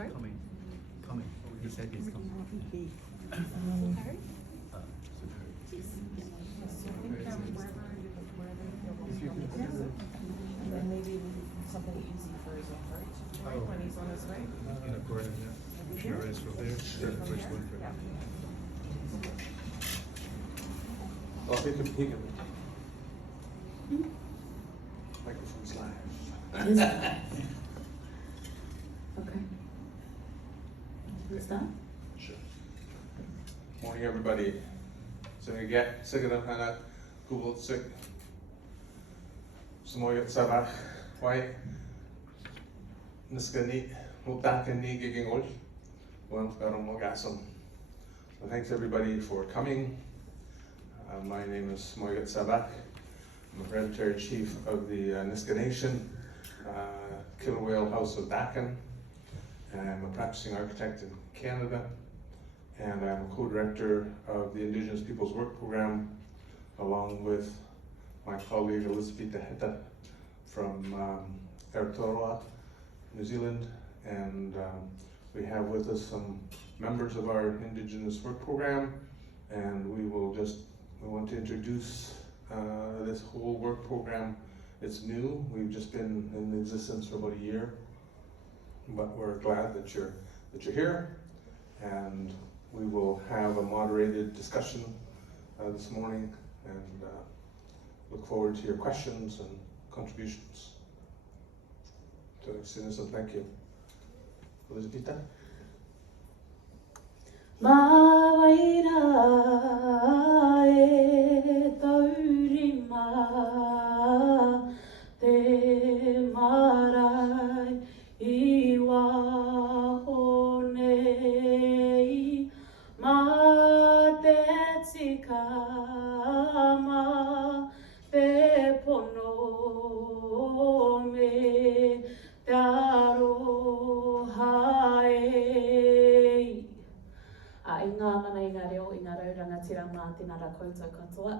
Sorry? Coming. He said he's coming. Harry? Yes. And then maybe something easy for his own right, right, when he's on his way. In a corner, yeah. Sure, is from there. Sure, first one. Yeah. Oh, he can. Microphone slash. Okay. Let's start. Sure. Morning, everybody. So you get sick of them, Hannah. Google sick. Samoyed Sabah. Why? Niskani. Mutakan giging ol. Well, so thanks everybody for coming. My name is Moigat Sabak. I'm a hereditary chief of the Niska Nation, Kilwale House of Dakin. And I'm a practicing architect in Canada. And I'm a co-director of the Indigenous Peoples Work Program, along with my colleague Elizabeth Heta from Aotearoa, New Zealand. And we have with us some members of our Indigenous Work Program, and we want to introduce this whole work program. It's new. We've just been in existence for about a year, but we're glad that you're here, and we will have a moderated discussion this morning, and look forward to your questions and contributions. So, Sinisa, thank you. Elizabeth? Mawaira e taurima te marae I wahonei ma te tikama te pono me te aroha e I ngā mana I ngā reo I ngā rauranga tira mā tēnā rā koutou katoa.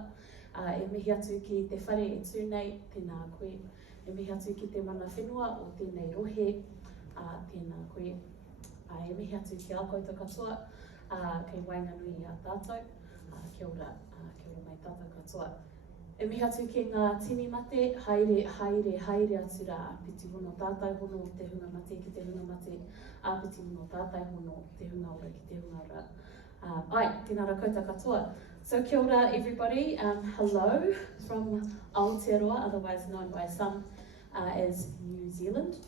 E mihi atu ki te whare e tūnei, tēnā koe. E mihi atu ki te mana whenua o tēnei rohe, tēnā koe. E mihi atu ki a koutou katoa, kei wainganui a tātou. Kia ora mai tātou katoa. E mihi atu ki ngā tini mate, haere atu rā, piti hono tātai hono te hunga mate ki te hunga mate, piti hono tātai hono te hunga ora ki te hunga ora. Tēnā rā koutou katoa. So kia ora everybody, hello from Aotearoa, otherwise known by some as New Zealand.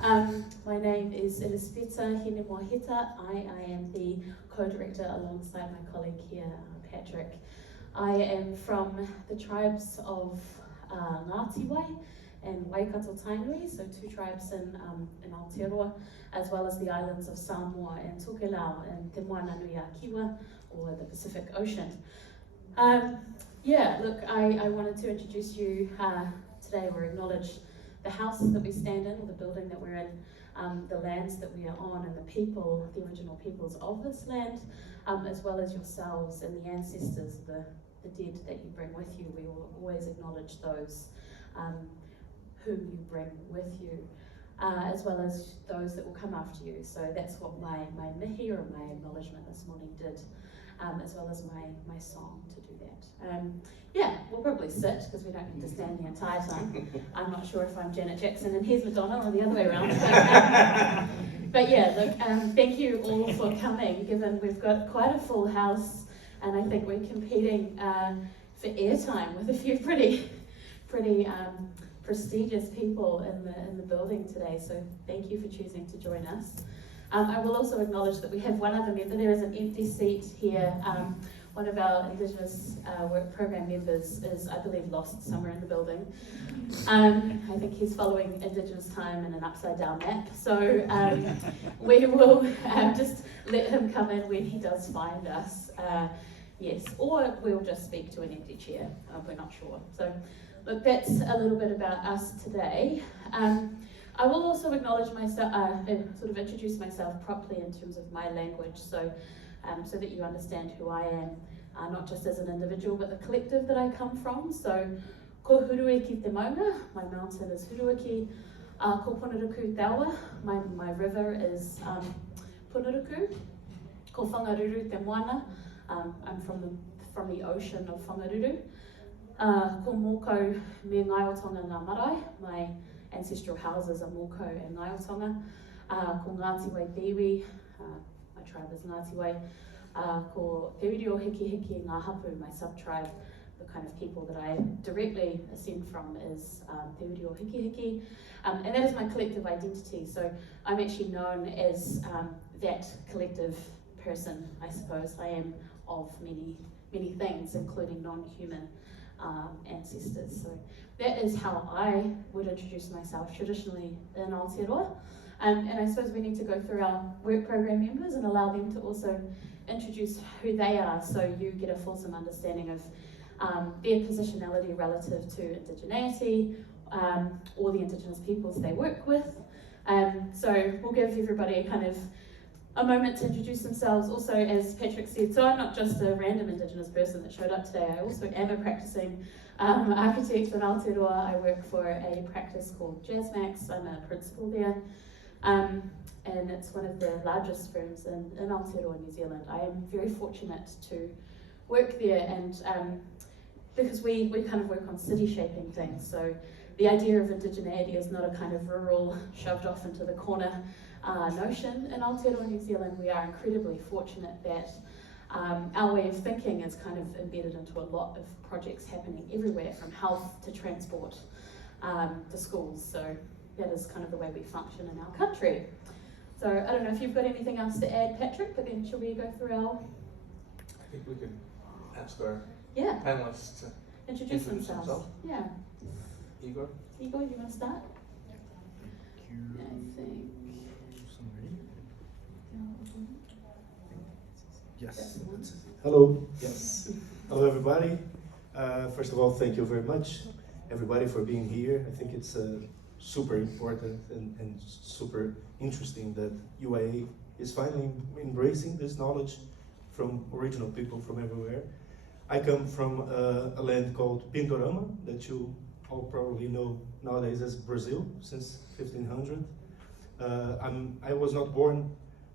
My name is Elizabeth Hinemoheta. I am the co-director alongside my colleague here, Patrick. I am from the tribes of Ngātiwai and Waikato Tainui, so two tribes in Aotearoa, as well as the islands of Samoa and Tokelau and Te Moana Nui a Kiwa, or the Pacific Ocean. Look, I wanted to introduce you today, or acknowledge the house that we stand in, or the building that we're in, the lands that we are on, and the people, the original peoples of this land, as well as yourselves and the ancestors, the dead that you bring with you. We will always acknowledge those whom you bring with you, as well as those that will come after you. So that's what my mihi, or my acknowledgement this morning did, as well as my song to do that. We'll probably sit, because we don't need to stand the entire time. I'm not sure if I'm Janet Jackson and here's Madonna, or the other way around. But thank you all for coming, given we've got quite a full house, and I think we're competing for airtime with a few pretty prestigious people in the building today. So thank you for choosing to join us. I will also acknowledge that we have one other member. There is an empty seat here. One of our Indigenous Work Program members is, I believe, lost somewhere in the building. I think he's following Indigenous time in an upside-down map. So we will just let him come in when he does find us. Yes, or we'll just speak to an empty chair. We're not sure. So look, that's a little bit about us today. I will also acknowledge myself, sort of introduce myself properly in terms of my language, so that you understand who I am, not just as an individual, but the collective that I come from. So, ko hurue ki te maunga, my mountain is Huruaki. Ko Punaruku Tawa, my river is Punaruku. Ko Whangaruru Te Moana, I'm from the ocean of Whangaruru. Ko Moko me Ngaiotanga Ngā Marae, my ancestral houses are Moko and Ngaiotanga. Ko Ngāti Wai Biwi, my tribe is Ngāti Wai. Ko Te Uri o Hiki Hiki Ngā Hapu, my sub-tribe, the kind of people that I directly ascend from is Te Uri o Hiki Hiki. And that is my collective identity, so I'm actually known as that collective person, I suppose. I am of many things, including non-human ancestors. So that is how I would introduce myself traditionally in Aotearoa. And I suppose we need to go through our work program members and allow them to also introduce who they are, so you get a fulsome understanding of their positionality relative to indigeneity, or the Indigenous peoples they work with. So we'll give everybody kind of a moment to introduce themselves. Also, as Patrick said, so I'm not just a random Indigenous person that showed up today, I also am a practicing architect in Aotearoa. I work for a practice called JazzMax, I'm a principal there. And it's one of the largest firms in Aotearoa, New Zealand. I am very fortunate to work there, and because we kind of work on city shaping things. So the idea of indigeneity is not a kind of rural, shoved off into the corner notion. In Aotearoa, New Zealand, we are incredibly fortunate that our way of thinking is kind of embedded into a lot of projects happening everywhere, from health to transport to schools. So that is kind of the way we function in our country. So I don't know if you've got anything else to add, Patrick, but then should we go through our... I think we can ask our Yeah, panelists to introduce themselves. Yeah. Igor. Igor, you want to start? Thank I you. think... Somebody? Yes. Hello. Yes. Hello, everybody. First of all, thank you very much, everybody, for being here. I think it's super important and super interesting that UIA is finally embracing this knowledge from original people from everywhere. I come from a land called Pindorama, that you all probably know nowadays as Brazil, since 1500. I was not born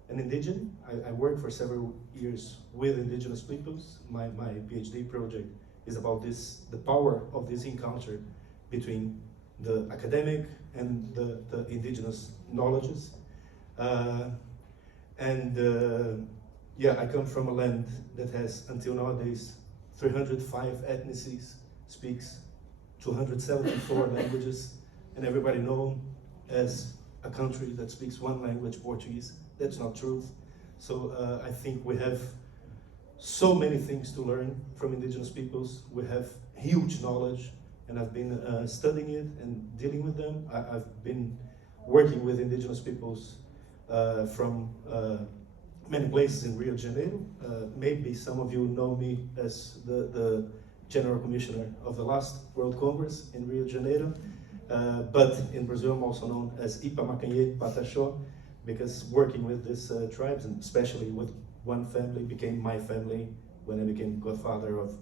an indigenous. I worked for several years with indigenous peoples. My PhD project is about this, the power of this encounter between the academic and the indigenous knowledges. Yeah, I come from a land that has, until nowadays, 305 ethnicities, speaks 274 languages, and everybody known as a country that speaks one language, Portuguese. That's not truth. So I think we have so many things to learn from indigenous peoples. We have huge knowledge, and I've been studying it and dealing with them. I've been working with indigenous peoples from many places in Rio de Janeiro. Maybe some of you know me as the General Commissioner of the last World Congress in Rio de Janeiro. But in Brazil, I'm also known as Ipamacanhê Pataxó, because working with these tribes, and especially with one family, became my family when I became godfather of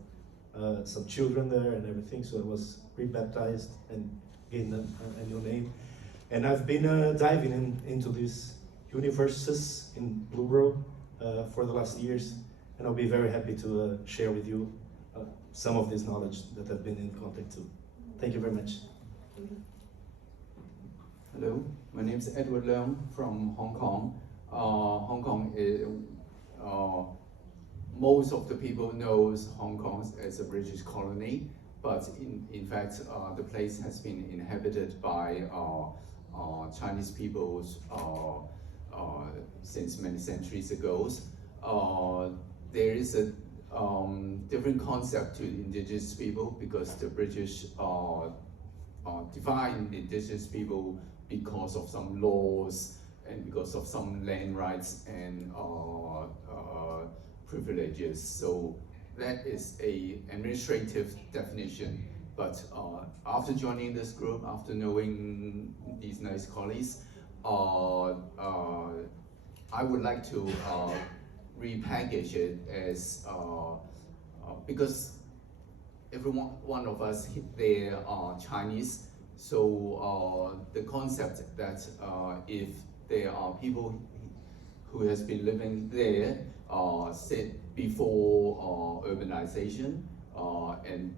some children there and everything. So I was rebaptized and gained a new name. And I've been diving into these universes in Blue World for the last years, and I'll be very happy to share with you some of this knowledge that I've been in contact to. Thank you very much. Hello, my name is Edward Leung from Hong Kong. Hong Kong is, most of the people knows Hong Kong as a British colony, but in fact, the place has been inhabited by Chinese peoples since many centuries ago. There is a different concept to indigenous people, because the British define indigenous people because of some laws and because of some land rights and privileges. So that is a administrative definition. But after joining this group, after knowing these nice colleagues, I would like to repackage it as, because every one of us, they are Chinese, the concept that if there are people who has been living there before urbanization, and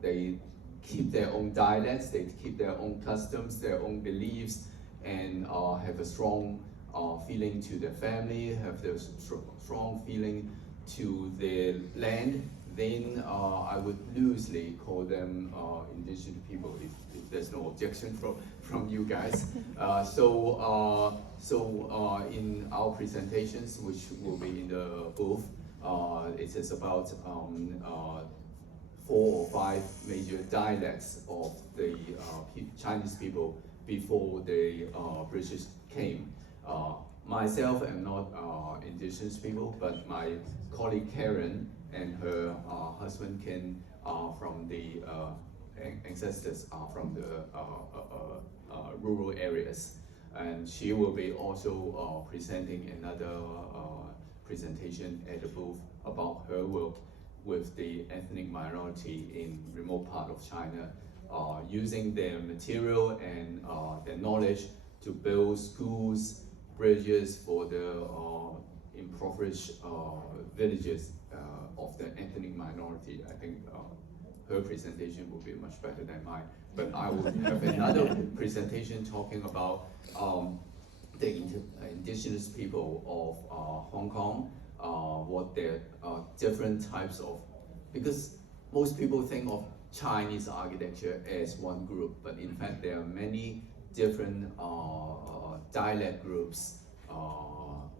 they keep their own dialects, they keep their own customs, their own beliefs, and have a strong feeling to their family, have the strong feeling to their land, then I would loosely call them indigenous people if there's no objection from you guys. In our presentations, which will be in the booth, it is about 4 or 5 major dialects of the Chinese people before the British came. Myself am not indigenous people, but my colleague Karen and her husband Ken are from the ancestors are from the rural areas, and she will be also presenting another presentation at the booth about her work with the ethnic minority in remote part of China, using their material and their knowledge to build schools, bridges for the impoverished villages of the ethnic minority. I think her presentation will be much better than mine, but I will have another presentation talking about the indigenous people of Hong Kong, what their different types of, because most people think of Chinese architecture as one group, but in fact there are many different dialect groups.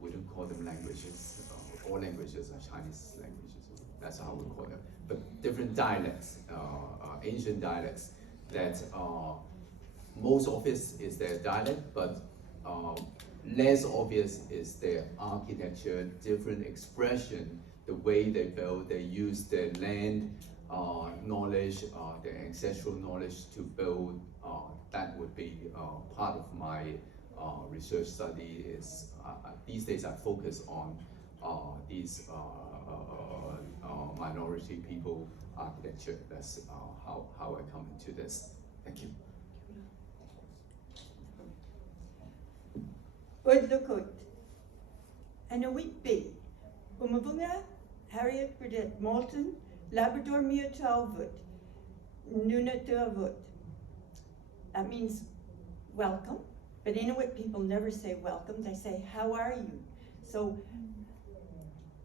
We don't call them languages. All languages are Chinese languages. That's how we call them. But different dialects, ancient dialects, that most obvious is their dialect, but less obvious is their architecture, different expression, the way they build, they use their land knowledge, their ancestral knowledge to build. That would be part of my research study. Is these days I focus on these minority people architecture. That's how I come into this. Thank you. Woodlookut. And a wheat bee. Umabunga, Harriet Burdett Moulton, Labrador Mutalvut, Nunatuavut. That means welcome, but Inuit people never say welcome, they say, how are you? So,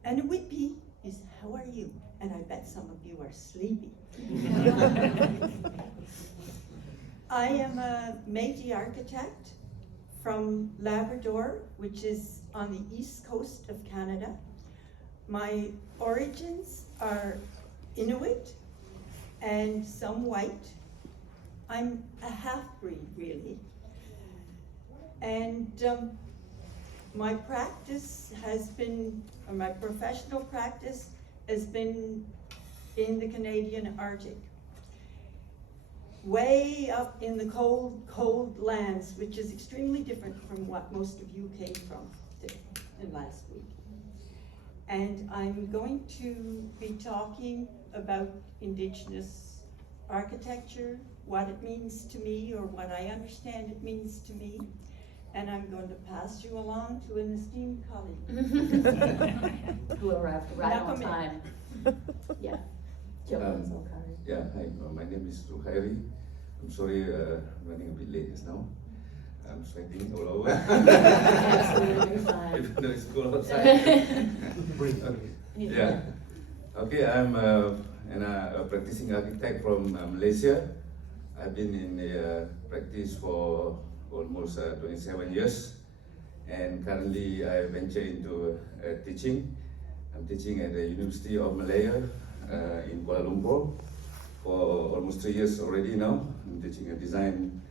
and a whippy is, how are you? And I bet some of you are sleepy. I am a Métis architect from Labrador, which is on the east coast of Canada. My origins are Inuit and some white. I'm a half-breed, really. And my practice has been, or my professional practice has been in the Canadian Arctic. Way up in the cold, cold lands, which is extremely different from what most of you came from in last week. And I'm going to be talking about Indigenous architecture, what it means to me, or what I understand it means to me. And I'm going to pass you along to an esteemed colleague. Who arrived right on time. Yeah. Yeah, hi, my name is Ruhairi. I'm sorry, running a bit late just now. I'm sweating all over. Absolutely fine. Even though it's cold outside. Yeah. Okay, I'm a practicing architect from Malaysia. I've been in the practice for almost 27 years, and currently I venture into teaching. I'm teaching at the University of Malaya in Kuala Lumpur for almost 3 years already now. I'm teaching a design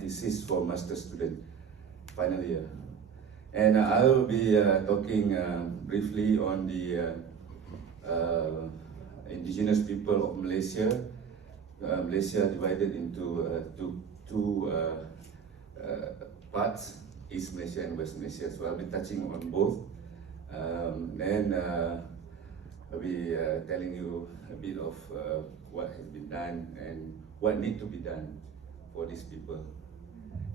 thesis for master student, final year. And I will be talking briefly on the indigenous people of Malaysia. Malaysia divided into two parts, East Malaysia and West Malaysia. So I'll be touching on both. Then I'll be telling you a bit of what has been done and what need to be done for these people.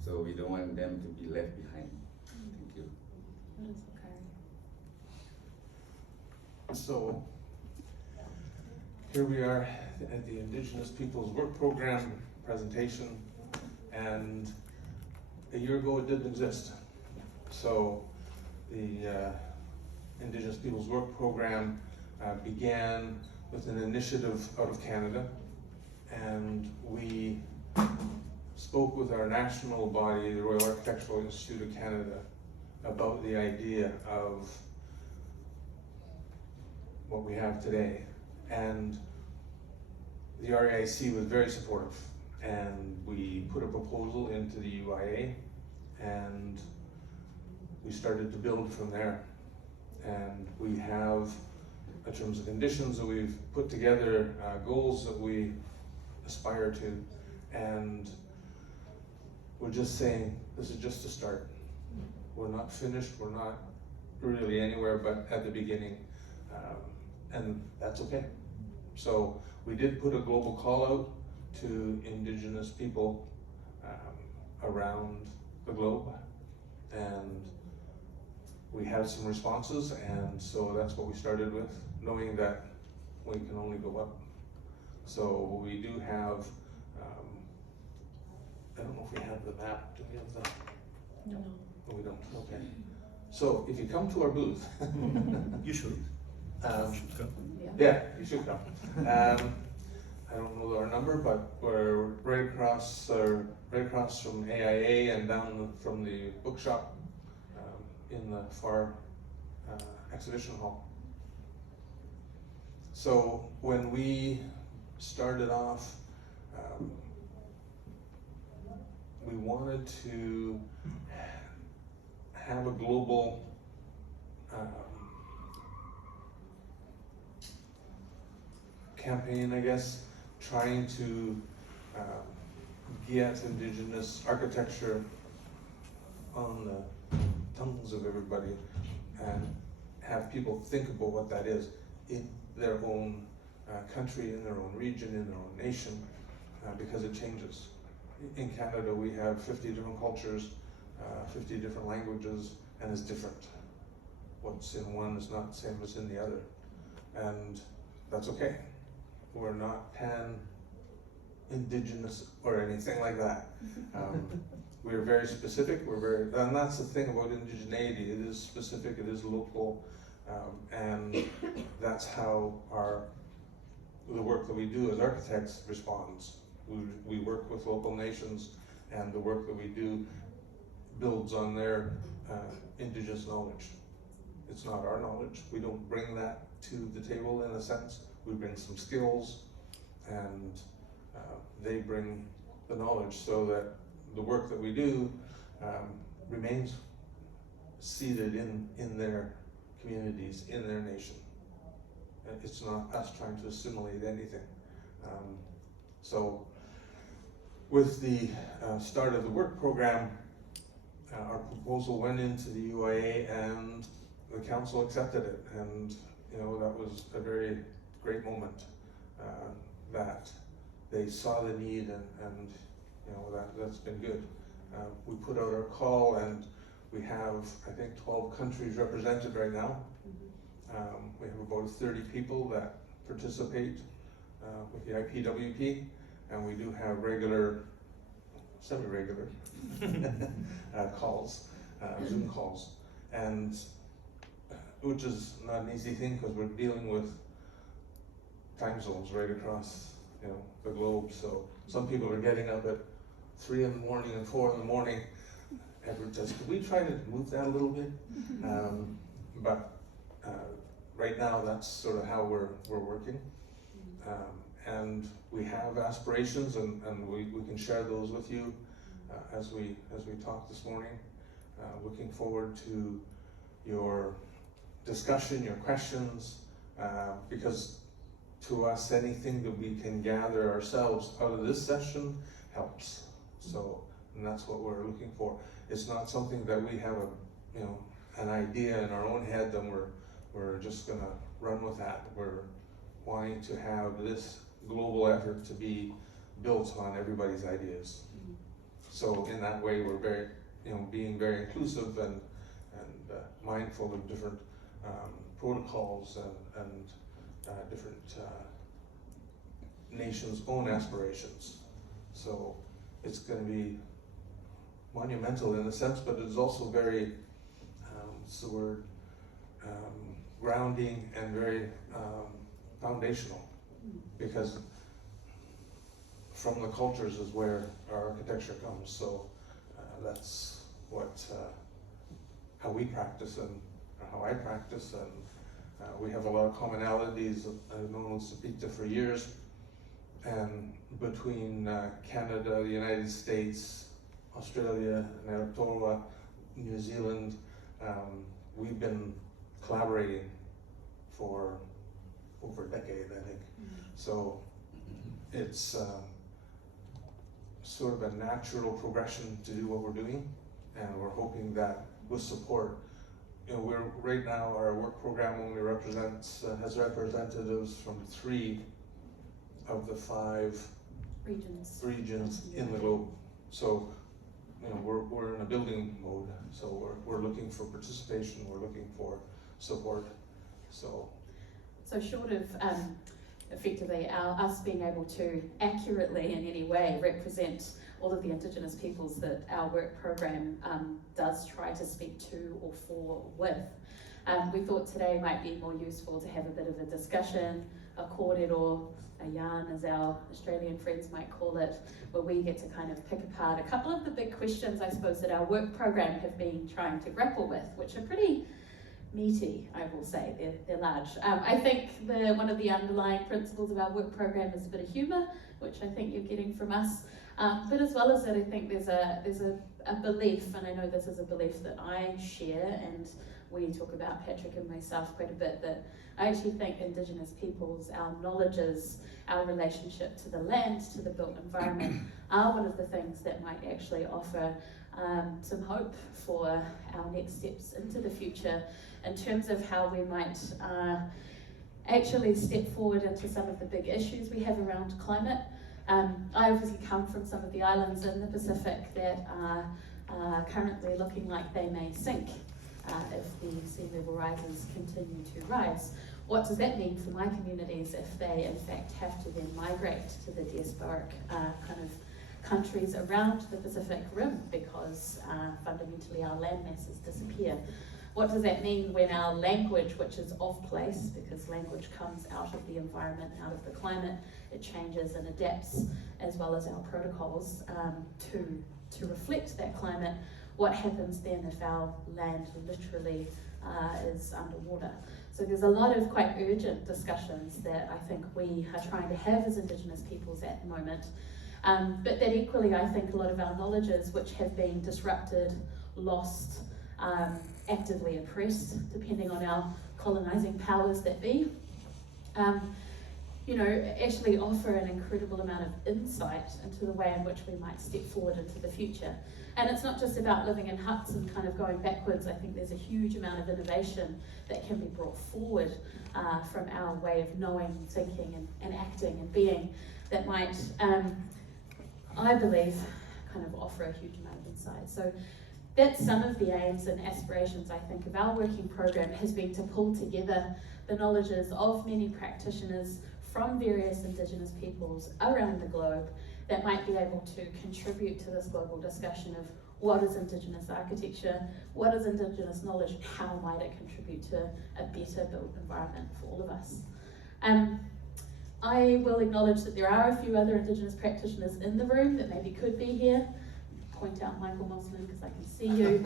So we don't want them to be left behind. Thank you. That's okay. So here we are at the Indigenous Peoples Work Program presentation, and a year ago it didn't exist. So the Indigenous Peoples Work Program began with an initiative out of Canada, and we spoke with our national body, the Royal Architectural Institute of Canada, about the idea of what we have today. And the RAIC was very supportive, and we put a proposal into the UIA, and we started to build from there. And we have a terms and conditions that we've put together, goals that we aspire to, and we're just saying this is just a start. We're not finished, we're not really anywhere but at the beginning, and that's okay. So we did put a global call out to Indigenous people around the globe, and we had some responses, and so that's what we started with, knowing that we can only go up. So we do have, I don't know if we have the map. Do we have the? No. Oh, we don't, okay. So if you come to our booth, You should. Should come. yeah, you should come. I don't know our number, but we're right across from AIA and down from the bookshop in the far exhibition hall. So when we started off, we wanted to have a global campaign, I guess, trying to get Indigenous architecture on the tongues of everybody and have people think about what that is in their own country, in their own region, in their own nation, because it changes. In Canada, we have 50 different cultures, 50 different languages, and it's different. What's in one is not the same as in the other, and that's okay. We're not pan-Indigenous or anything like that. We're very specific, and that's the thing about indigeneity, it is specific, it is local, and that's how the work that we do as architects responds. We work with local nations, and the work that we do builds on their indigenous knowledge. It's not our knowledge, we don't bring that to the table in a sense. We bring some skills, and they bring the knowledge, so that the work that we do remains seated in their communities, in their nation. It's not us trying to assimilate anything. So with the start of the work program, our proposal went into the UIA, and the council accepted it, and that was a very great moment, that they saw the need, and that's been good. We put out our call, and we have, I think, 12 countries represented right now. We have about 30 people that participate with the IPWP, and we do have regular, semi-regular calls, Zoom calls, and which is not an easy thing, because we're dealing with time zones right across the globe. So some people are getting up at 3 in the morning and 4 in the morning. Edward says, could we try to move that a little bit? But right now, that's sort of how we're working. And we have aspirations, and we can share those with you as we talk this morning. Looking forward to your discussion, your questions, because to us, anything that we can gather ourselves out of this session helps. So, and that's what we're looking for. It's not something that we have an idea in our own head, then we're just gonna run with that. We're wanting to have this global effort to be built on everybody's ideas. So in that way, we're very, being very inclusive and mindful of different protocols and different nations' own aspirations. So it's going to be monumental in a sense, but it's also very, what's the word, grounding and very foundational, because from the cultures is where our architecture comes. So that's what how we practice and how I practice, and we have a lot of commonalities. I've known Sepita for years, and between Canada, the United States, Australia, Manitoba, New Zealand, we've been collaborating for over a decade, I think. So it's sort of a natural progression to do what we're doing, and we're hoping that with support, we're right now, our work program only has representatives from 3 of the 5 regions in the globe. So we're in a building mode, so we're looking for participation, we're looking for support. So short of effectively us being able to accurately in any way represent all of the Indigenous peoples that our work program does try to speak to or for with, we thought today might be more useful to have a bit of a discussion, a kōrero, a yarn as our Australian friends might call it, where we get to kind of pick apart a couple of the big questions, I suppose, that our work program have been trying to grapple with, which are pretty meaty, I will say. They're large. I think one of the underlying principles of our work program is a bit of humour, which I think you're getting from us. But as well as that, I think there's a belief, and I know this is a belief that I share, and we talk about, Patrick and myself, quite a bit, that I actually think Indigenous peoples, our knowledges, our relationship to the land, to the built environment, are one of the things that might actually offer some hope for our next steps into the future in terms of how we might actually step forward into some of the big issues we have around climate. I obviously come from some of the islands in the Pacific that are currently looking like they may sink if the sea level rises continue to rise. What does that mean for my communities if they in fact have to then migrate to the diasporic kind of countries around the Pacific Rim because fundamentally our land masses disappear? What does that mean when our language, which is of place, because language comes out of the environment, out of the climate, it changes and adapts, as well as our protocols to reflect that climate? What happens then if our land literally is underwater? So there's a lot of quite urgent discussions that I think we are trying to have as Indigenous peoples at the moment. But that equally, I think a lot of our knowledges which have been disrupted, lost, actively oppressed, depending on our colonising powers that be, actually offer an incredible amount of insight into the way in which we might step forward into the future. And it's not just about living in huts and kind of going backwards. I think there's a huge amount of innovation that can be brought forward from our way of knowing, thinking, and acting and being that might, I believe, kind of offer a huge amount of insight. So that's some of the aims and aspirations, I think, of our working program, has been to pull together the knowledges of many practitioners from various Indigenous peoples around the globe that might be able to contribute to this global discussion of what is Indigenous architecture, what is Indigenous knowledge, and how might it contribute to a better built environment for all of us. I will acknowledge that there are a few other Indigenous practitioners in the room that maybe could be here. Point out Michael Mossman because I can see you.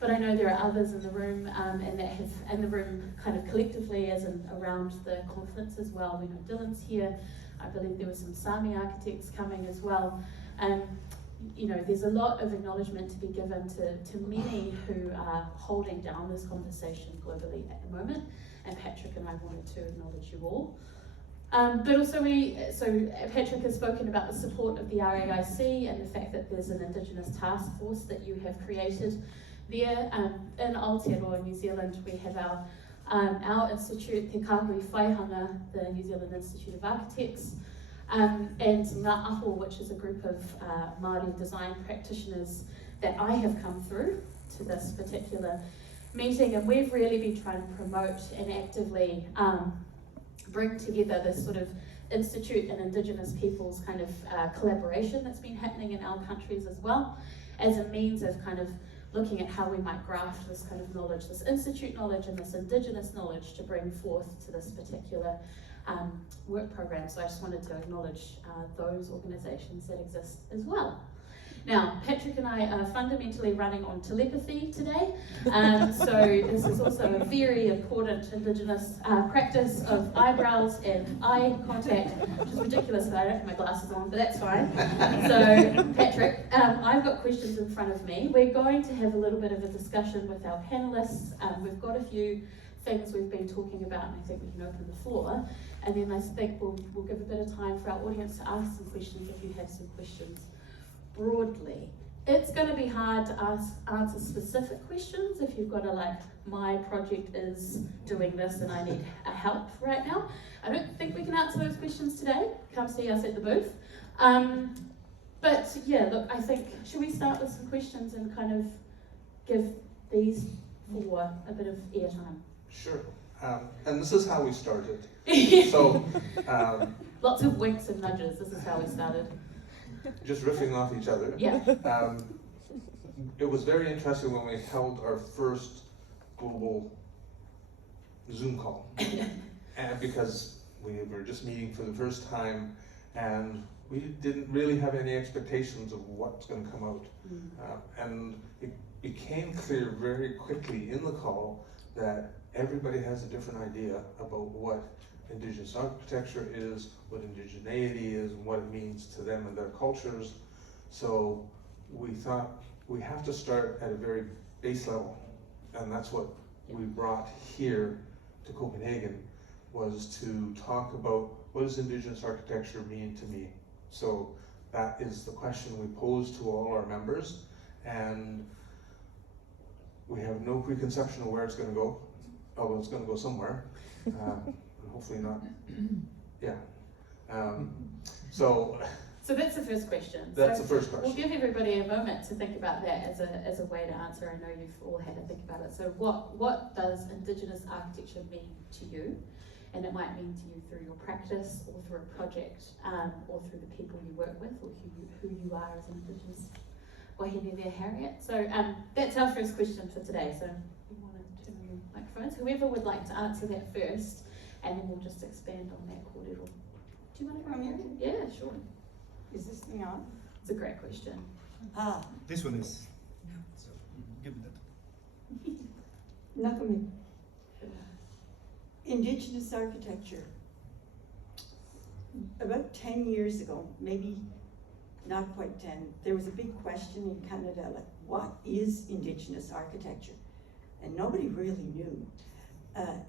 But I know there are others in the room and that have in the room kind of collectively as in around the conference as well. We know Dylan's here. I believe there were some Sami architects coming as well. There's a lot of acknowledgement to be given to many who are holding down this conversation globally at the moment. And Patrick and I wanted to acknowledge you all. But also Patrick has spoken about the support of the RAIC and the fact that there's an Indigenous task force that you have created there. In Aotearoa, New Zealand, we have our our institute, Te Kāhui Whaihanga, the New Zealand Institute of Architects, and Ngā Aho, which is a group of Māori design practitioners that I have come through to this particular meeting, and we've really been trying to promote and actively bring together this sort of institute and Indigenous peoples kind of collaboration that's been happening in our countries as well, as a means of kind of looking at how we might graft this kind of knowledge, this institute knowledge and this Indigenous knowledge to bring forth to this particular work program. So I just wanted to acknowledge those organisations that exist as well. Now, Patrick and I are fundamentally running on telepathy today, so this is also a very important Indigenous practice of eyebrows and eye contact, which is ridiculous because I don't have my glasses on, but that's fine. So, Patrick, I've got questions in front of me. We're going to have a little bit of a discussion with our panellists. We've got a few things we've been talking about, and I think we can open the floor. And then I think we'll give a bit of time for our audience to ask some questions if you have some questions. Broadly, it's going to be hard to answer specific questions if you've got a like, my project is doing this and I need a help right now. I don't think we can answer those questions today. Come see us at the booth. But yeah, look, I think, should we start with some questions and kind of give these four a bit of airtime? Sure. And this is how we started. So, lots of winks and nudges. This is how we started. Just riffing off each other. Yeah. It was very interesting when we held our first global Zoom call, and because we were just meeting for the first time, and we didn't really have any expectations of what's going to come out. And it became clear very quickly in the call that everybody has a different idea about what Indigenous architecture is, what indigeneity is, and what it means to them and their cultures. So we thought we have to start at a very base level, and that's what we brought here to Copenhagen, was to talk about what does Indigenous architecture mean to me. So that is the question we pose to all our members, and we have no preconception of where it's going to go, although it's going to go somewhere. Hopefully not. Yeah. So that's the first question. That's the first question. We'll give everybody a moment to think about that as a way to answer. I know you've all had to think about it. So what does Indigenous architecture mean to you? And it might mean to you through your practice or through a project or through the people you work with or who you are as an Indigenous wahine there, Harriet. So that's our first question for today. So you want to turn on your microphones. Whoever would like to answer that first, and then we'll just expand on that kōrero. Do you want to go, Harriet? Yeah, sure. Is this thing on? It's a great question. This one is. So, give me that. Nakami. Indigenous architecture. About 10 years ago, maybe not quite 10, there was a big question in Canada, like, what is Indigenous architecture? And nobody really knew.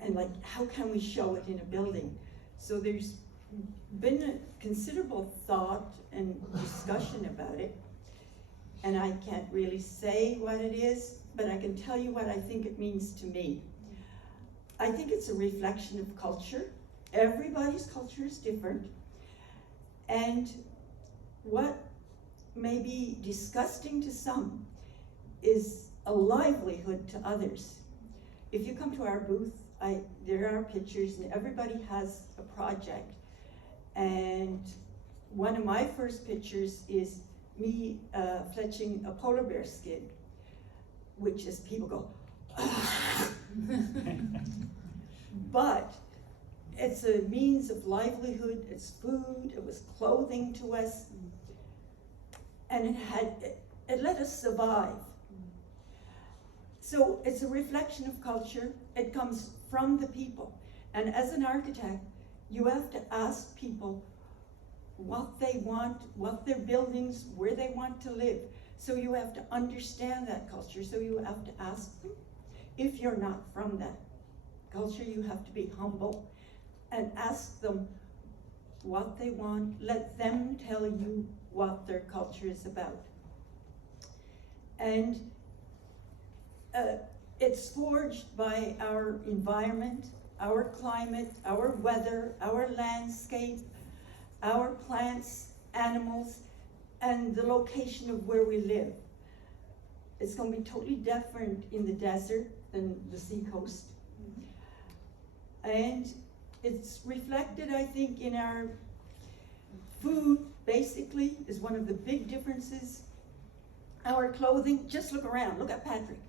And like, how can we show it in a building? So there's been a considerable thought and discussion about it. And I can't really say what it is, but I can tell you what I think it means to me. I think it's a reflection of culture. Everybody's culture is different. And what may be disgusting to some is a livelihood to others. If you come to our booth, there are pictures and everybody has a project. And one of my first pictures is me fletching a polar bear skin, which is people go, but it's a means of livelihood, it's food, it was clothing to us, and it let us survive. So it's a reflection of culture, it comes from the people. And as an architect, you have to ask people what they want, what their buildings, where they want to live. So you have to understand that culture, so you have to ask them. If you're not from that culture, you have to be humble and ask them what they want. Let them tell you what their culture is about. And It's forged by our environment, our climate, our weather, our landscape, our plants, animals, and the location of where we live. It's going to be totally different in the desert than the seacoast. And it's reflected, I think, in our food, basically, is one of the big differences. Our clothing, just look around, look at Patrick.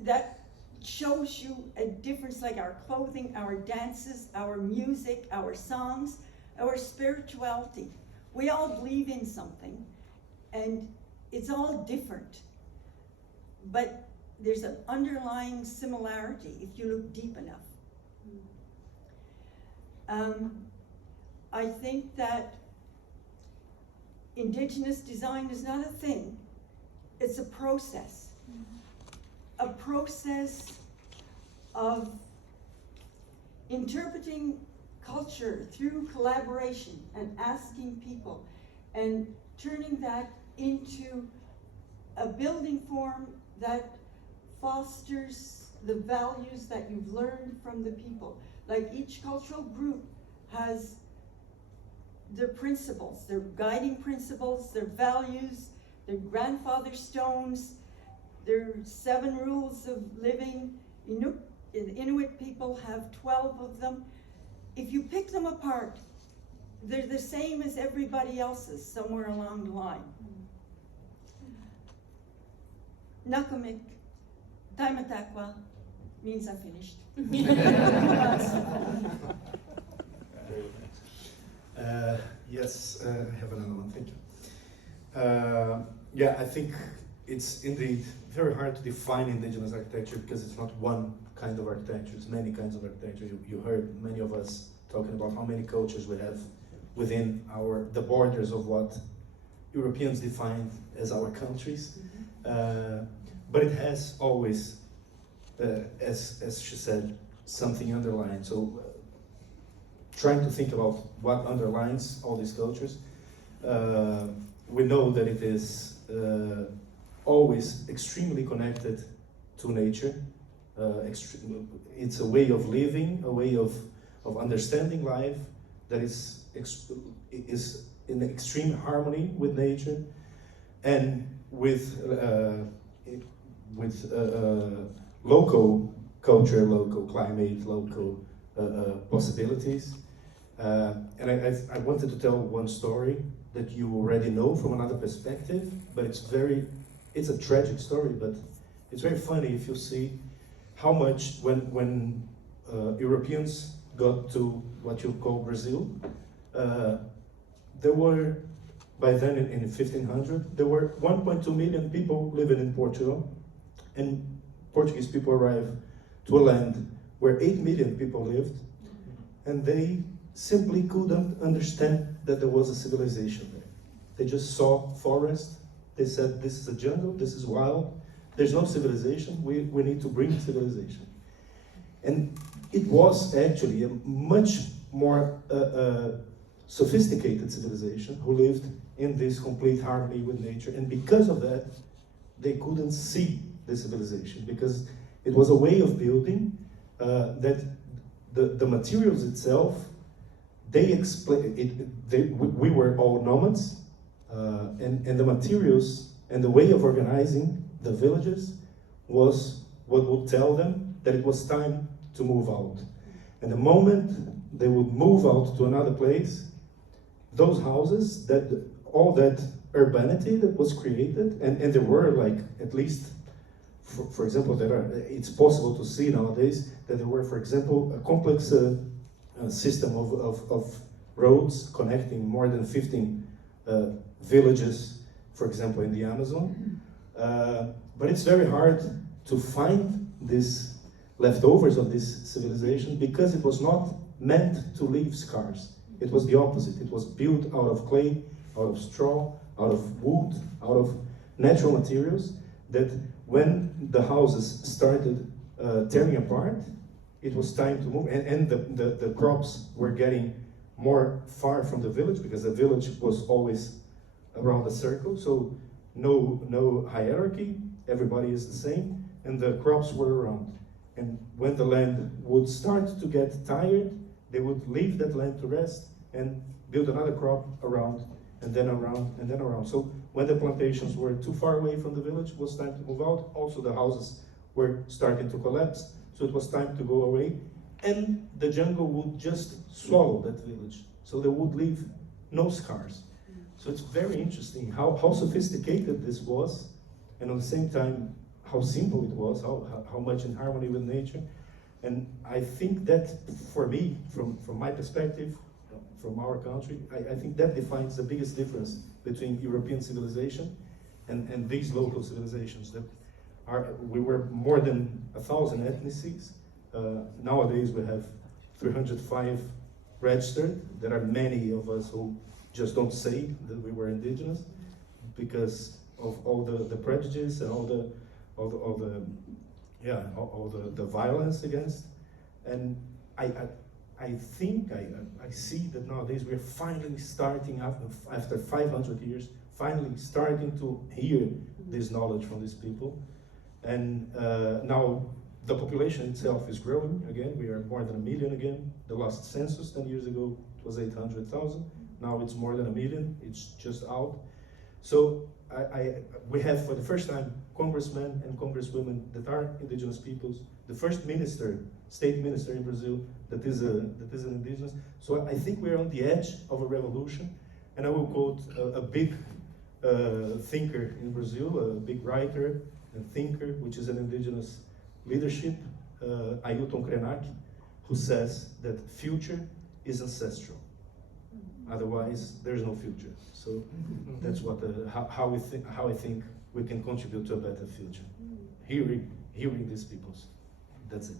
That shows you a difference, like our clothing, our dances, our music, our songs, our spirituality. We all believe in something, and it's all different. But there's an underlying similarity if you look deep enough. I think that Indigenous design is not a thing, it's a process. A process of interpreting culture through collaboration and asking people and turning that into a building form that fosters the values that you've learned from the people. Like each cultural group has their principles, their guiding principles, their values, their grandfather stones, their 7 rules of living. Inuit people have 12 of them. If you pick them apart, they're the same as everybody else's somewhere along the line. Nakamik, Taimatakwa means I'm finished. Yes, I have another one, thank you. Yeah, I think it's indeed very hard to define Indigenous architecture because it's not one kind of architecture, it's many kinds of architecture. You heard many of us talking about how many cultures we have within the borders of what Europeans defined as our countries. But it has always, as she said, something underlying. So trying to think about what underlines all these cultures, we know that it is always extremely connected to nature. It's a way of living, a way of understanding life that is in extreme harmony with nature and with local culture, local climate, local possibilities. And I wanted to tell one story that you already know from another perspective, but it's a tragic story, but it's very funny if you see how much when Europeans got to what you call Brazil, there were, by then in 1500, there were 1.2 million people living in Portugal, and Portuguese people arrived to a land where 8 million people lived, and they simply couldn't understand that there was a civilization there. They just saw forest, they said this is a jungle, this is wild, there's no civilization, we need to bring civilization. And it was actually a much more sophisticated civilization who lived in this complete harmony with nature, and because of that, they couldn't see the civilization, because it was a way of building that the materials itself, they explain it. We were all nomads, and the materials and the way of organizing the villages was what would tell them that it was time to move out. And the moment they would move out to another place, those houses, all that urbanity that was created, and there were like at least, for example, it's possible to see nowadays that there were, for example, a complex system of roads connecting more than 15 villages, for example, in the Amazon. But it's very hard to find these leftovers of this civilization because it was not meant to leave scars. It was the opposite. It was built out of clay, out of straw, out of wood, out of natural materials, that when the houses started tearing apart, it was time to move, and the crops were getting more far from the village because the village was always around a circle, so no hierarchy, everybody is the same, and the crops were around. And when the land would start to get tired, they would leave that land to rest and build another crop around, and then around, and then around. So when the plantations were too far away from the village, it was time to move out. Also the houses were starting to collapse, so it was time to go away. And the jungle would just swallow that village. So they would leave no scars. So it's very interesting how sophisticated this was, and at the same time, how simple it was, how much in harmony with nature. And I think that, for me, from my perspective, from our country, I think that defines the biggest difference between European civilization and these local civilizations. We were more than 1,000 ethnicities. Nowadays we have 305 registered. There are many of us who just don't say that we were indigenous because of all the prejudice and all the violence against. And I think I see that nowadays we're finally starting, after 500 years, finally starting to hear this knowledge from these people. And now the population itself is growing again. We are more than 1 million again. The last census 10 years ago was 800,000. Now it's more than 1 million. It's just out. So we have, for the first time, congressmen and congresswomen that are indigenous peoples. The first minister, state minister in Brazil that is an indigenous. So I think we're on the edge of a revolution. And I will quote a big thinker in Brazil, a big writer and thinker, which is an indigenous leadership, Ailton Krenak, who says that future is ancestral. Otherwise, there's no future. So that's what how I think we can contribute to a better future. Hearing these peoples. That's it.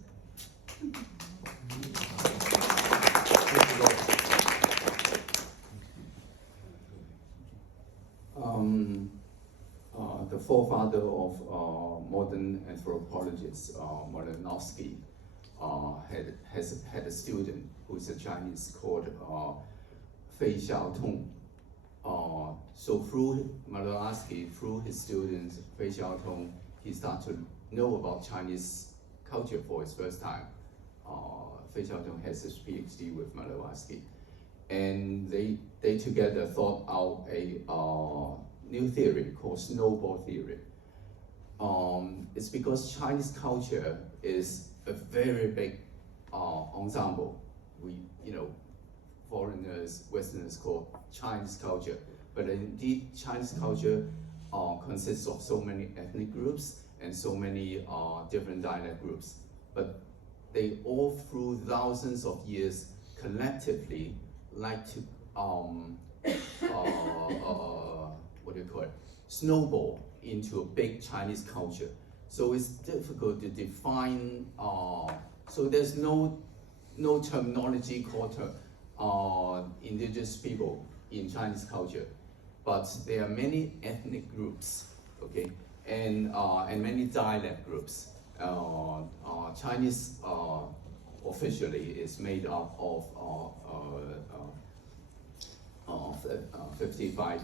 The forefather of modern anthropologist, Malinowski, had a student who is a Chinese called Fei Xiaotong. So through Malinowski, through his student Fei Xiaotong, he started to know about Chinese culture for his first time. Fei Xiaotong has his PhD with Malinowski, and they together thought out a new theory called snowball theory. It's because Chinese culture is a very big ensemble. Foreigners, Westerners call Chinese culture, but indeed Chinese culture consists of so many ethnic groups and so many different dialect groups, but they all through thousands of years collectively like to snowball into a big Chinese culture. So it's difficult to define. So there's no terminology called indigenous people in Chinese culture, but there are many ethnic groups, okay, and many dialect groups. Chinese officially is made up of 55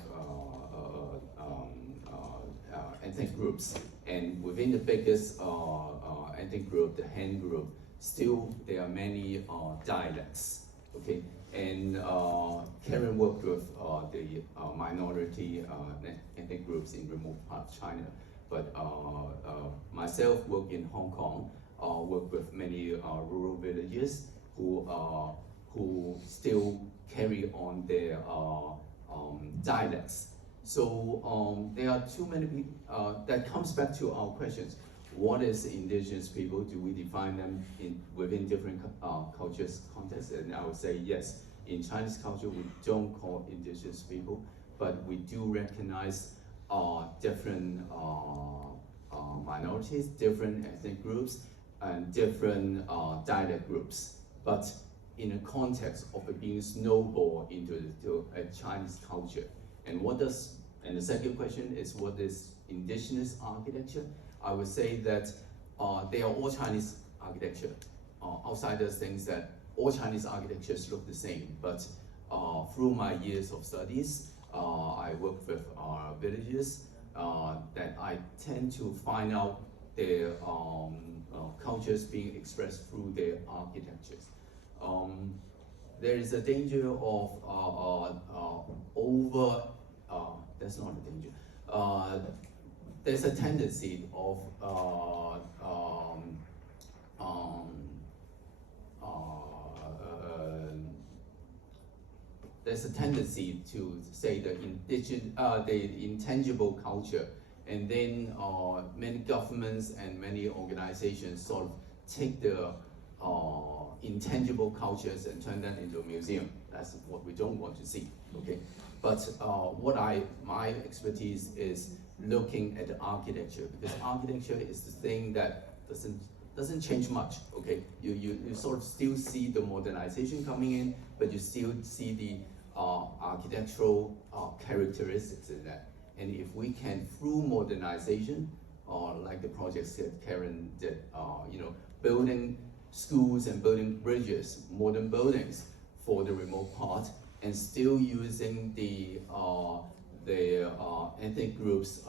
ethnic groups, and within the biggest ethnic group, the Han group, still there are many dialects, okay? And Karen worked with the minority ethnic groups in remote part of China, but myself work in Hong Kong, work with many rural villages who still carry on their dialects. So there are too many people, that comes back to our questions. What is indigenous people? Do we define them within different cultures, contexts? And I would say yes. In Chinese culture, we don't call indigenous people, but we do recognize different minorities, different ethnic groups, and different dialect groups. But in a context of it being snowballed into a Chinese culture. And the second question is, what is indigenous architecture? I would say that they are all Chinese architecture. Outsiders think that all Chinese architectures look the same, but through my years of studies, I work with villages, that I tend to find out their cultures being expressed through their architectures. There is a danger of that's not a danger. There's a tendency of there's a tendency to say the intangible culture, and then many governments and many organizations sort of take the intangible cultures and turn them into a museum. That's what we don't want to see. Okay, but my expertise is looking at the architecture, because architecture is the thing that doesn't change much. Okay, you sort of still see the modernization coming in, but you still see the architectural characteristics in that. And if we can, through modernization, like the projects that Karen did, building schools and building bridges, modern buildings for the remote part, and still using the ethnic groups'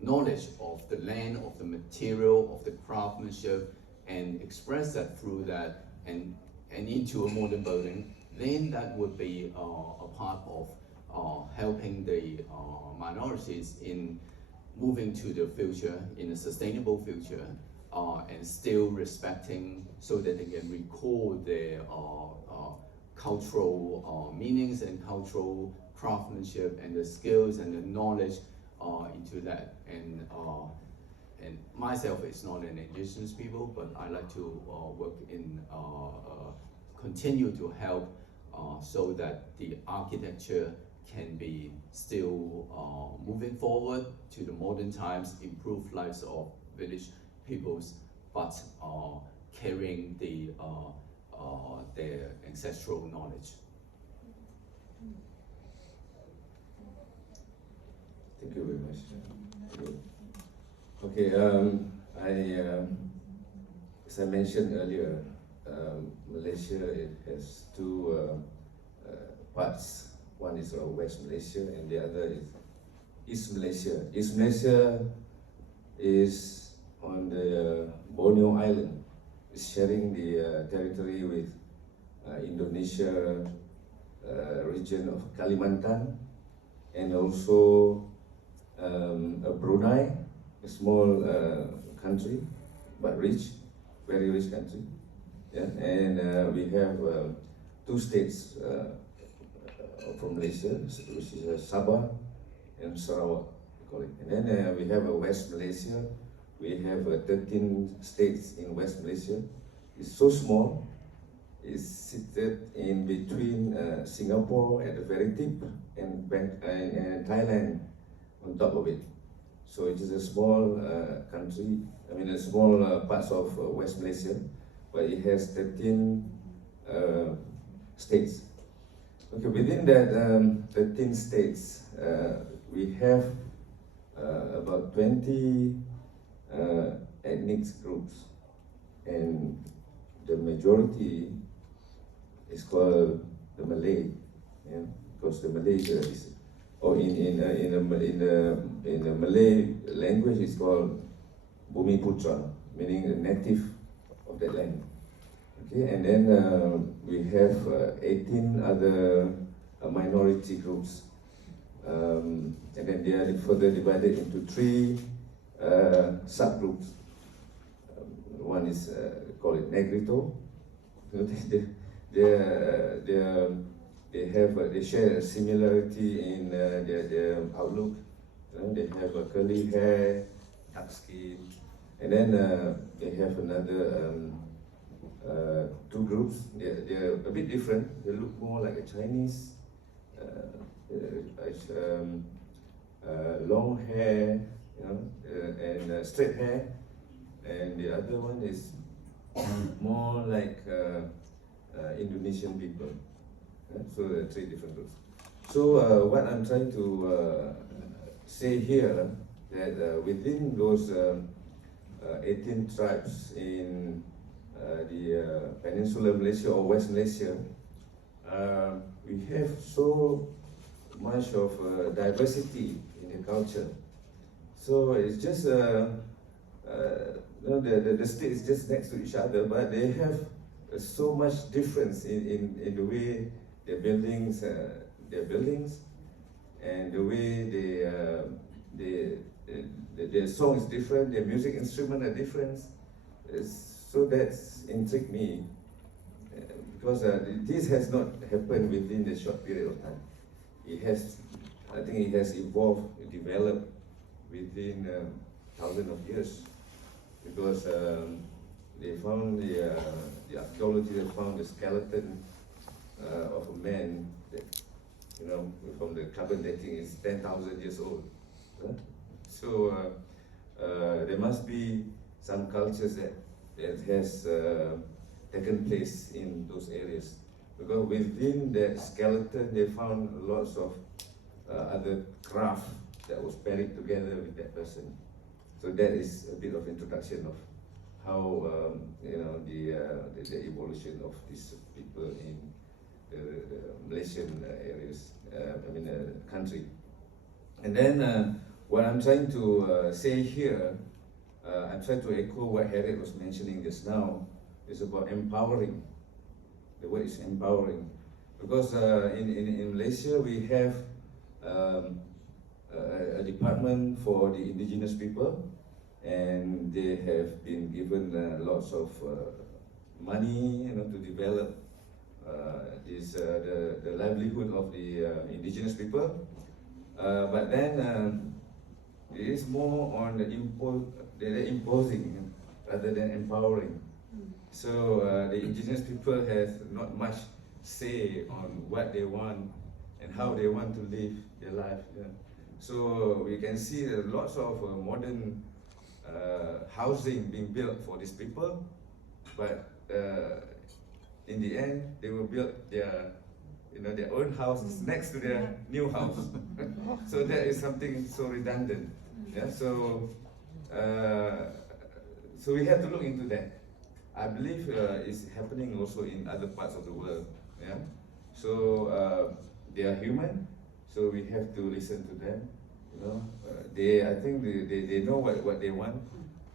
knowledge of the land, of the material, of the craftsmanship, and express that through that and into a modern building, then that would be a part of helping the minorities in moving to the future, in a sustainable future, and still respecting, so that they can record their cultural meanings and cultural craftsmanship and the skills and the knowledge into that. And myself is not an indigenous people, but I like to work in, continue to help so that the architecture can be still moving forward to the modern times, improve lives of village peoples, but carrying their ancestral knowledge. Thank you very much. Okay, as I mentioned earlier, Malaysia, it has two parts. One is West Malaysia and the other is East Malaysia. East Malaysia is on the Borneo Island. It's sharing the territory with Indonesia, region of Kalimantan, and also Brunei, a small country, but rich, very rich country. Yeah, and we have two states from Malaysia, which is Sabah and Sarawak, we call it. And then we have West Malaysia. We have 13 states in West Malaysia. It's so small. It's seated in between Singapore at the very tip and Thailand on top of it. So it is a small country, a small parts of West Malaysia, but it has 13 states. Okay, within that 13 states, we have about 20 ethnic groups, and the majority is called the Malay, yeah? Because the Malay is, or in the Malay language, it's called Bumi Putra, meaning the native of that land. Okay, and then we have 18 other minority groups, and then they are further divided into 3 subgroups. One is call it Negrito. They share a similarity in their outlook. They have a curly hair, dark skin, and then they have another 2 groups. They're a bit different. They look more like a Chinese, long hair, and straight hair, and the other one is more like Indonesian people. So there are 3 different groups. So what I'm trying to say here, that within those 18 tribes in the Peninsular Malaysia or West Malaysia, we have so much of diversity in the culture. So it's just, the state is just next to each other, but they have so much difference in the way their buildings, and the way their song is different, their music instrument are different. So that's intrigued me, because this has not happened within a short period of time. I think it has evolved, developed within thousands of years, because they found the archaeology, they found the skeleton of a man that, from the carbon dating is 10,000 years old. So there must be some cultures that has taken place in those areas, because within that skeleton they found lots of other craft that was buried together with that person. So that is a bit of introduction of how the evolution of these people in the Malaysian areas, country. And then what I'm trying to say here, I'm trying to echo what Harriet was mentioning just now, is about empowering. The word is empowering, because in Malaysia we have a department for the indigenous people, and they have been given lots of money, to develop the livelihood of the indigenous people. But then it is more on the imposing rather than empowering. So the indigenous people has not much say on what they want and how they want to live their life. Yeah. So we can see lots of modern housing being built for these people, but in the end they will build their own houses next to their new house. So that is something so redundant. Yeah. So so we have to look into that. I believe it's happening also in other parts of the world. Yeah. So they are human, so we have to listen to them. I think they know what they want,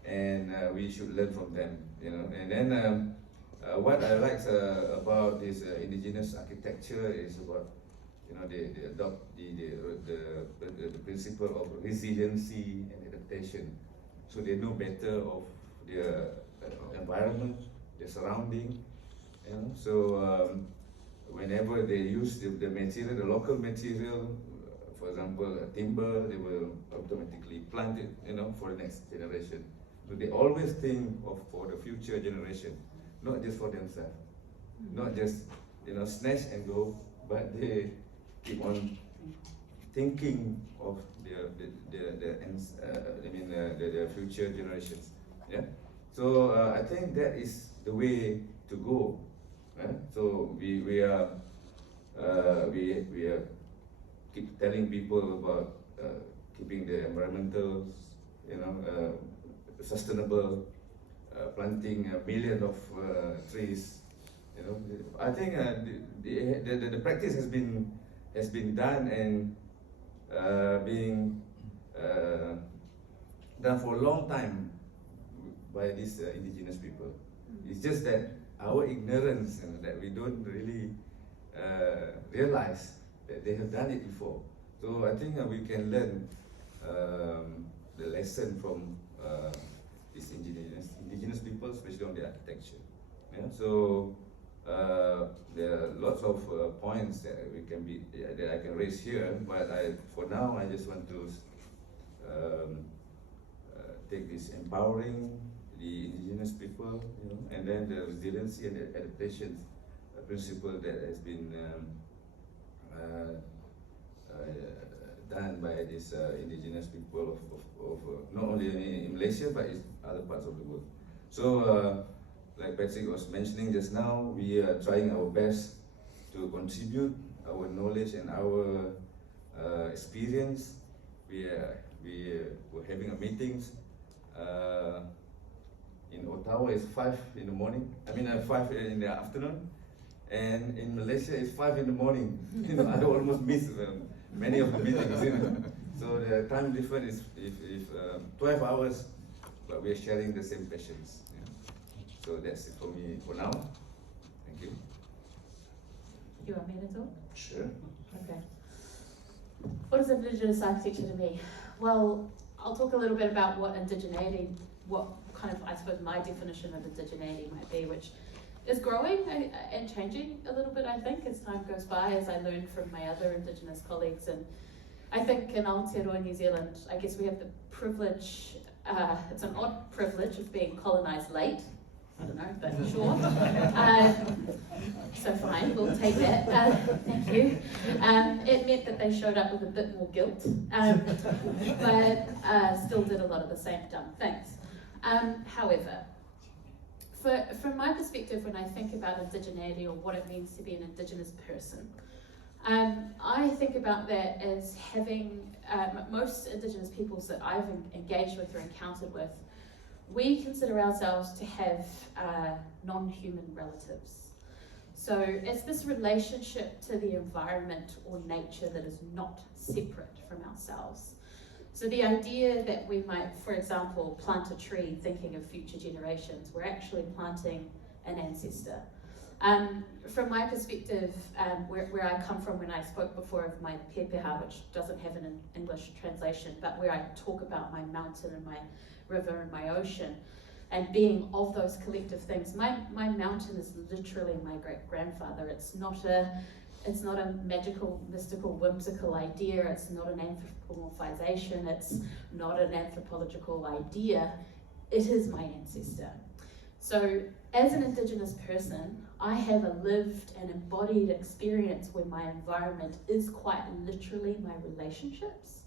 and we should learn from them. And then what I like about this indigenous architecture is about they adopt the principle of resiliency and adaptation, so they know better of their environment, their surrounding. So whenever they use the material, the local material, for example, timber, they will automatically plant it, for the next generation. So they always think for the future generation, not just for themselves, not just snatch and go, but they keep on thinking of the future generations. Yeah. So I think that is the way to go. So we are keep telling people about keeping the environmental, sustainable, planting 1 million of trees. I think the practice has been done and being done for a long time by these indigenous people. It's just that our ignorance, that we don't really realize that they have done it before. So I think we can learn the lesson from these indigenous people, especially on the architecture. Yeah? So there are lots of points that that I can raise here, but for now I just want to take this empowering the indigenous people, and then the resiliency and the adaptation principle that has been done by these indigenous people of not only in Malaysia but in other parts of the world. So like Patrick was mentioning just now, we are trying our best to contribute our knowledge and our experience. We were having a meetings in Ottawa. It's 5 in the morning. 5 in the afternoon, and in Malaysia it's 5 in the morning. I almost miss many of the meetings, you know. So the time difference is if 12 hours, but we are sharing the same passions. Yeah. So that's it for me for now. Thank you. You want me to talk? Sure. Okay. What is Indigenous architecture to me? Well, I'll talk a little bit about what indigeneity, what kind of, I suppose, my definition of indigeneity might be, which is growing and changing a little bit, I think, as time goes by, as I learn from my other Indigenous colleagues. And I think in Aotearoa, New Zealand, I guess we have the privilege, it's an odd privilege of being colonised late. I don't know, but sure. So fine, we'll take that. Thank you. It meant that they showed up with a bit more guilt, but still did a lot of the same dumb things. However, from my perspective, when I think about indigeneity or what it means to be an Indigenous person, I think about that as having, most Indigenous peoples that I've engaged with or encountered with, we consider ourselves to have non-human relatives. So it's this relationship to the environment or nature that is not separate from ourselves. So the idea that we might, for example, plant a tree thinking of future generations, we're actually planting an ancestor. From my perspective, where I come from when I spoke before of my pepeha, which doesn't have an English translation, but where I talk about my mountain and my river and my ocean, and being of those collective things, my mountain is literally my great-grandfather. It's not a magical, mystical, whimsical idea. It's not an anthropomorphization. It's not an anthropological idea. It is my ancestor. So as an Indigenous person, I have a lived and embodied experience where my environment is quite literally my relationships.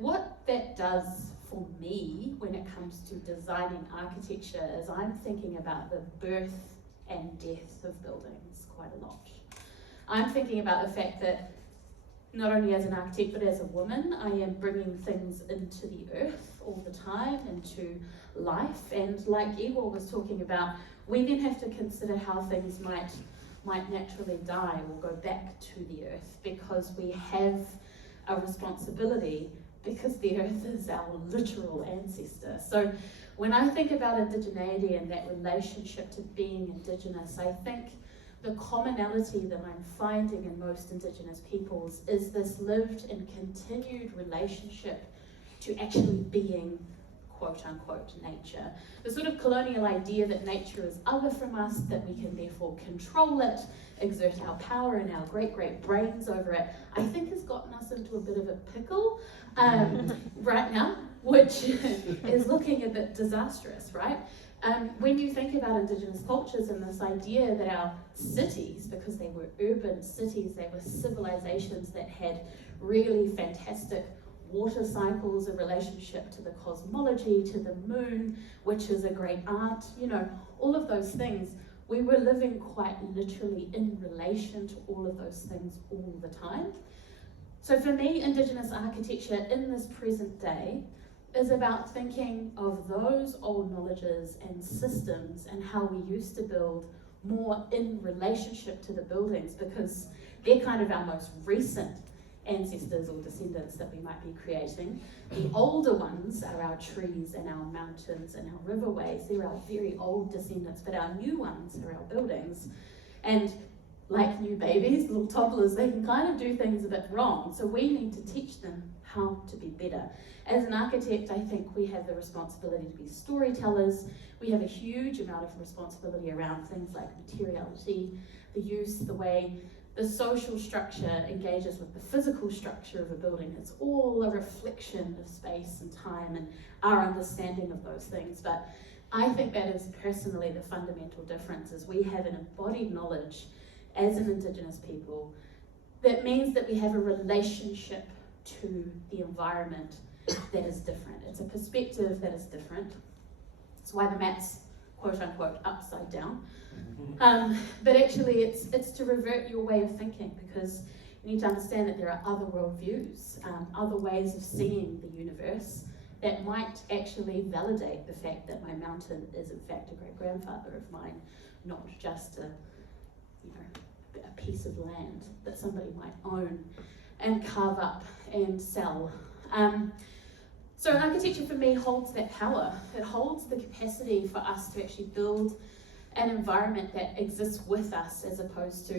What that does for me when it comes to designing architecture is I'm thinking about the birth and death of buildings quite a lot. I'm thinking about the fact that not only as an architect but as a woman, I am bringing things into the earth all the time, into life, and like Igor was talking about, we then have to consider how things might naturally die or go back to the earth, because we have a responsibility, because the earth is our literal ancestor. So when I think about indigeneity and that relationship to being Indigenous, I think the commonality that I'm finding in most Indigenous peoples is this lived and continued relationship to actually being quote-unquote nature. The sort of colonial idea that nature is other from us, that we can therefore control it, exert our power and our great brains over it, I think has gotten us into a bit of a pickle right now, which is looking a bit disastrous, right? When you think about Indigenous cultures and this idea that our cities, because they were urban cities, they were civilizations that had really fantastic water cycles, a relationship to the cosmology, to the moon, which is a great aunt, you know, all of those things. We were living quite literally in relation to all of those things all the time. So for me, Indigenous architecture in this present day is about thinking of those old knowledges and systems and how we used to build more in relationship to the buildings, because they're kind of our most recent ancestors or descendants that we might be creating. The older ones are our trees and our mountains and our riverways. They're our very old descendants, but our new ones are our buildings. And like new babies, little toddlers, they can kind of do things a bit wrong. So we need to teach them how to be better. As an architect, I think we have the responsibility to be storytellers. We have a huge amount of responsibility around things like materiality, the use, the way the social structure engages with the physical structure of a building. It's all a reflection of space and time and our understanding of those things. But I think that is personally the fundamental difference, is we have an embodied knowledge as an Indigenous people that means that we have a relationship to the environment that is different. It's a perspective that is different. That's why the map's quote unquote upside down. But actually it's to revert your way of thinking, because you need to understand that there are other worldviews, other ways of seeing the universe that might actually validate the fact that my mountain is in fact a great-grandfather of mine, not just a piece of land that somebody might own. and carve up and sell. So architecture for me holds that power. It holds the capacity for us to actually build an environment that exists with us as opposed to